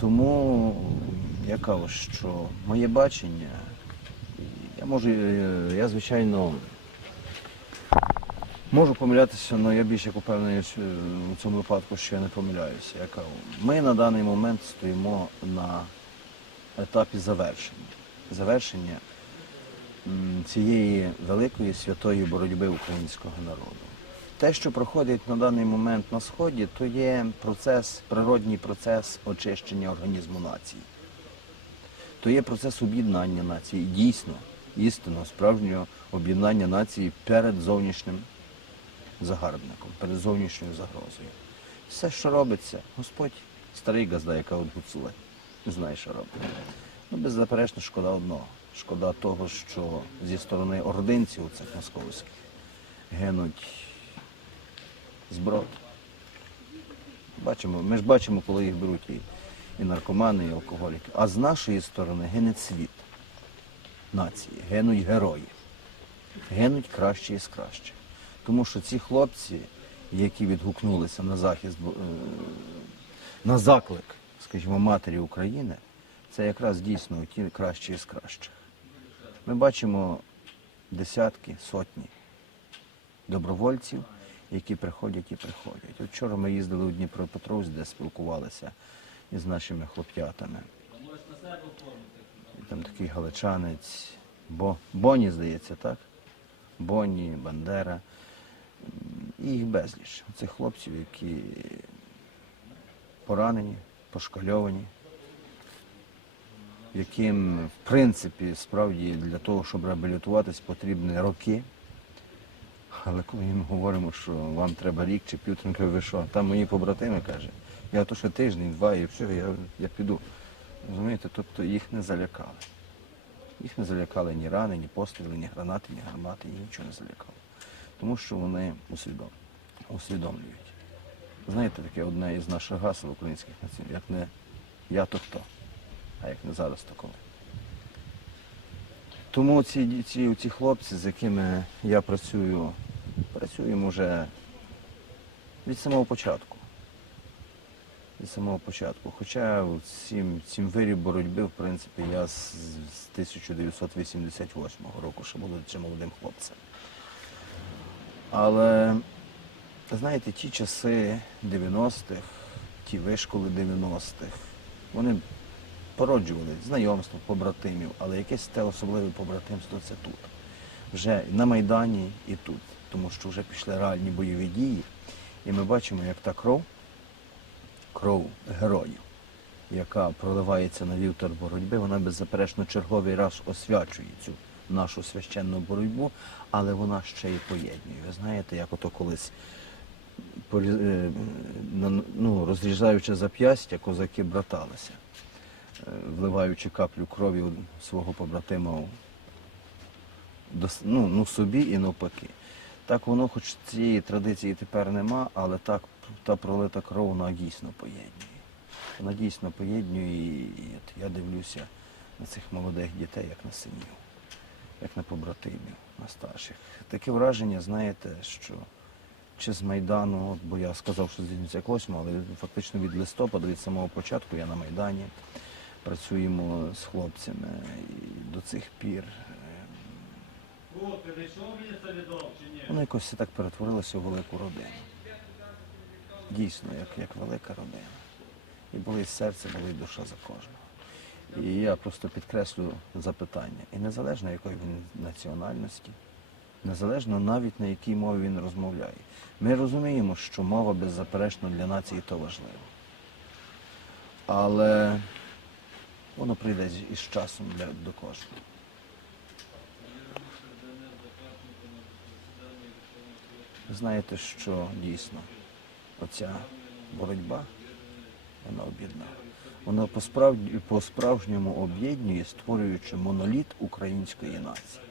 Тому я кажу, що моє бачення, я можу, е, я звичайно можу помилятися, але я більш як упевнений що, е, цьому випадку, що я не помиляюся. Я кажу, ми на даний момент стоїмо на етапі завершення. Завершення цієї великої святої боротьби українського народу. Те, що проходить на даний момент на сході, то є процес, природній процес очищення організму нації. То є процес об'єднання нації, дійсно, істинно, справжнього об'єднання нації перед зовнішнім загарбником, перед зовнішньою загрозою. Все, що робиться, Господь старий газда, яка от гуцуле, не знає, що робить. Ну, беззаперечно, шкода одного. Шкода того, що зі сторони ординців цих московських гинуть зброд. Бачимо, ми ж бачимо, коли їх беруть і, і наркомани, і алкоголіки. А з нашої сторони гине цвіт нації, гинуть герої, гинуть кращі із кращих. Тому що ці хлопці, які відгукнулися на захист, е, на заклик, скажімо, матері України, це якраз дійсно ті кращі із кращих. Ми бачимо десятки, сотні добровольців, які приходять і приходять. От вчора ми їздили у Дніпропетровськ, де спілкувалися із нашими хлоп'ятами. І там такий галичанець, Бо, Боні, здається, так? Боні, Бандера. І їх безліч. Цих хлопців, які поранені, пошкальовані, яким, в принципі, справді для того, щоб реабілітуватись, потрібні роки. Але коли їм говоримо, що вам треба рік чи півторка, ви що? Там мої побратими каже, я то ще тиждень, два і все, я, я піду. Розумієте, тобто їх не залякали. Їх не залякали ні рани, ні постріли, ні гранати, ні гармати, їх нічого не залякало. Тому що вони усвідом, усвідомлюють. Знаєте, таке одне із наших гасел українських націй, як не я, то хто, а як не зараз, то коли. Тому ці, ці, ці хлопці, з якими я працюю, працюємо вже від самого початку. Від самого початку. Хоча в цім, цім вирі боротьби, в принципі, я з, з 1988 року ще будучи молодим хлопцем. Але, знаєте, ті часи 90-х, ті вишколи 90-х, вони породжували знайомство, побратимів, але якесь те особливе побратимство це тут. Вже на Майдані і тут. Тому що вже пішли реальні бойові дії, і ми бачимо, як та кров, кров героїв, яка проливається на вівтар боротьби, вона беззаперечно черговий раз освячує цю нашу священну боротьбу, але вона ще й поєднує. Ви знаєте, як ото колись е, ну, розрізаючи зап'ястя, козаки браталися е, вливаючи каплю крові свого побратима ну, ну, собі і навпаки. Так воно, хоч цієї традиції тепер нема, але так та пролита кров вона дійсно поєднує. Вона дійсно поєднує, і, я дивлюся на цих молодих дітей, як на синів, як на побратимів, на старших. Таке враження, знаєте, що чи з Майдану, от, бо я сказав, що з 98, але фактично від листопада, від самого початку я на Майдані працюємо з хлопцями і до цих пір. Воно якось так перетворилося в велику родину. Дійсно, як, як велика родина. І болить серце, болить душа за кожного. І я просто підкреслю запитання. І незалежно якої він національності, незалежно навіть на якій мові він розмовляє. Ми розуміємо, що мова беззаперечно для нації то важливо. Але воно прийде із часом для, до кожного. Знаєте, що дійсно оця боротьба, вона об'єднала. Вона по-справді- по-справжньому об'єднує, створюючи моноліт української нації.